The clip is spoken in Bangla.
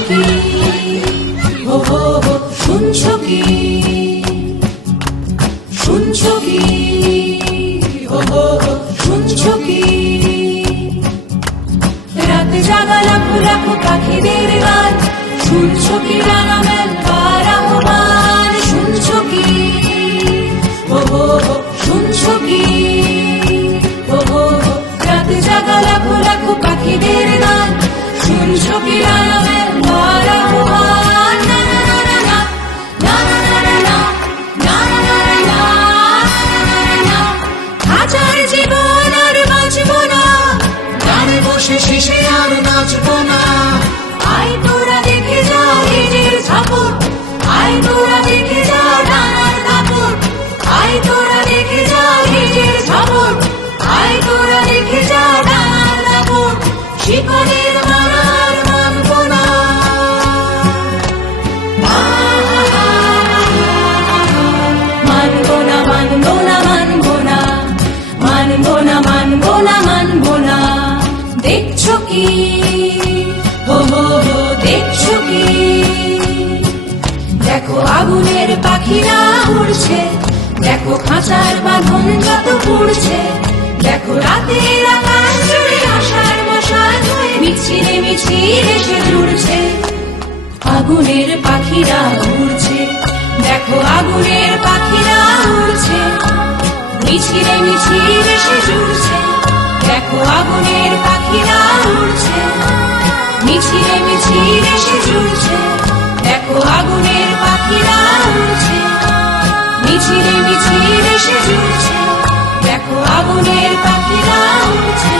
কি হো হো হো শুনছো কি শুনছো কি হো হো হো শুনছো কি রাত জাগা লাখো লাখো পাখিদের গান শুনছো কি রাঙামেল কার আহ্বান শুনছো কি হো হো হো শুনছো কি হো হো হো রাত জাগা লাখো লাখো পাখিদের গান শুনছো কি রাঙামেল কার আহ্বান না না না না না না না না না না না না হাজার জীবন আর বাঁচবো না গানে বসে শেষে আর নাচবো না আয় তোরা দেখে যা নিজের ঝাপট আয় তোরা দেখে যা ডানার দাপট আয় তোরা দেখে যা নিজের ঝাপট আয় তোরা দেখে যা ডানার দাপট শিকড়ের মালার মানবো না মানবো না মানবো না মানবো না মানবো না মানবো না মানবো না দেখছো কি হো হো হো দেখছো কি দেখো আগুনের পাখিরা উড়ছে দেখো খাঁচার বাঁধন যত পুড়ছে দেখো রাতের আকাশ জুড়ে আশার মশাল হয়ে মিছিলে মিছিলে এসে জুড়ছে আগুনের পাখিরা উড়ছে দেখো আগুনের পাখিরা উড়ছে মিছিলে মিছিলে এসে জুড়ছে দেখো আগুনের পাখিরা উড়ছে মিছিলে মিছিলে এসে জুড়ছে দেখো আগুনের পাখিরা উড়ছে মিছিলে মিছিলে এসে জুড়ছে দেখো আগুনের পাখিরা উড়ছে